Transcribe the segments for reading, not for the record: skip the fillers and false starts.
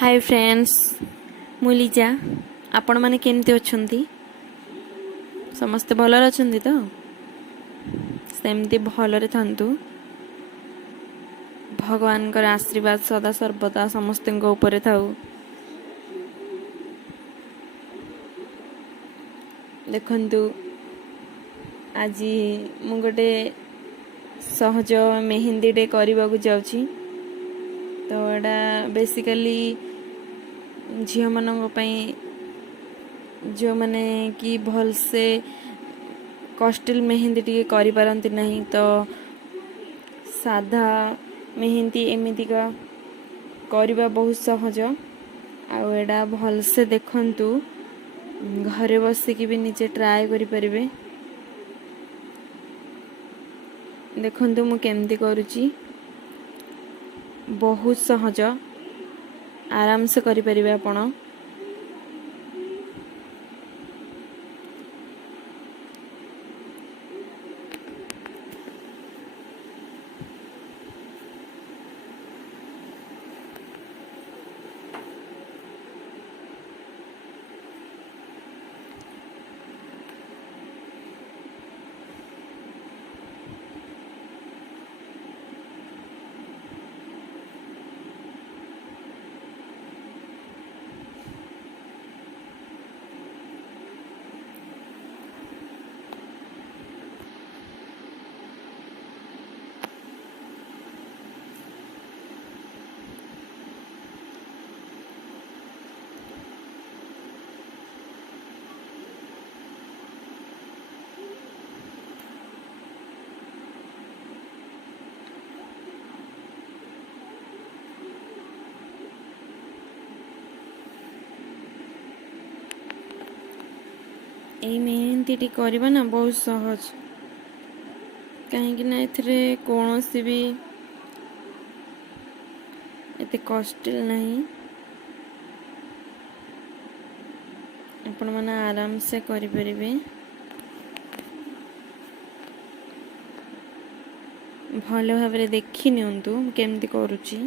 Hi friends मु लिजा आपण माने केमती अछंती समस्ते भलर अछंती तो सेमती भलरे थांतु भगवान कर आशीर्वाद सदा सर्वदा समस्त ऊपर थाउ। देखंतु आज मु गोटे सहज मेहंदी डे करने को जाऊँगी। तो एटा बेसिकली झील मानी जो मैंने कि भल से कस्टल मेहंदी टी करि पारंती नहीं, तो साधा मेहंदी एमितिका करवा बहुत सहज। आड़ा भल से देखंतु घरे बसिकी भी निजे ट्राए करि परिबे। देखंतु मु केमती करूची, बहुत सहज आराम से करि परिबे आपण। यही मेहंदी टी करवा ना बहुत सहज, कहीं कौन सी भी एते कष्ट नहीं। आपण माने आराम से करि परिबे। भल भाव देखी नियंतु केमती करूची।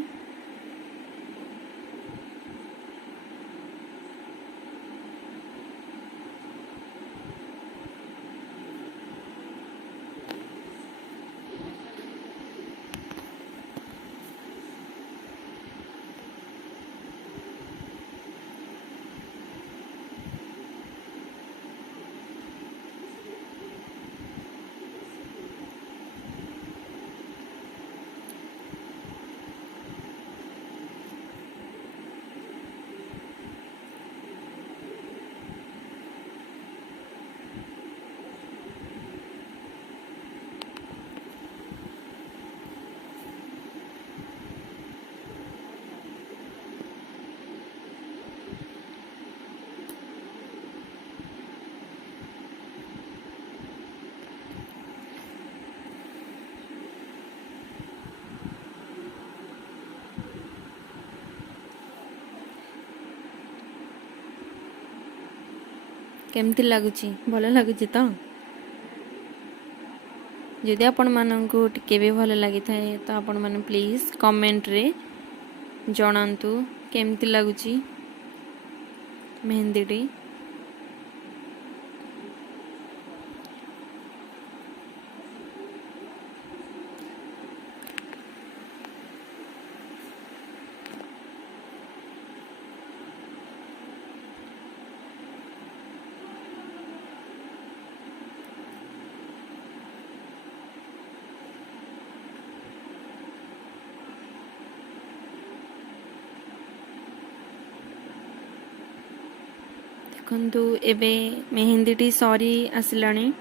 केमती लगुची भल लगुची तो जदि आपण मानंकु टिके भी भल लगी थाए तो आपण माने प्लीज कमेंट रे जणांतु केमती लगुची मेहंदी टी। देखंतु एबे मेहंदी टी सरी आसिलानी।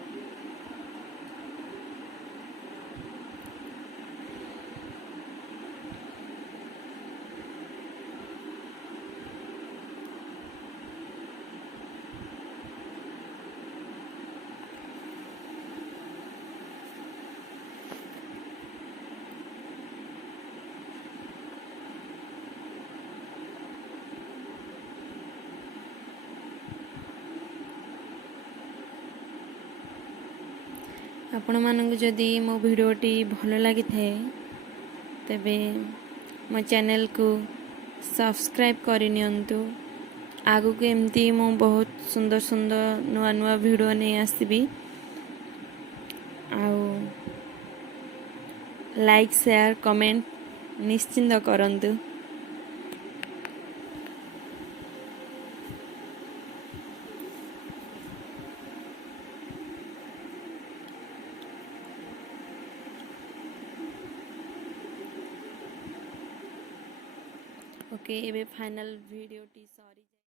आपण मानक जदि मो भिडियोटी भल लगी थाए तेबे मो चैनल को सब्सक्राइब करनियंतु। आगु को एमती मु बहुत सुंदर सुंदर नुआ नुआ वीडियो नहीं आसबी। आउ लाइक शेयर कमेंट निश्चिंत करंतु। ओके एबे फाइनल वीडियो टी सॉरी।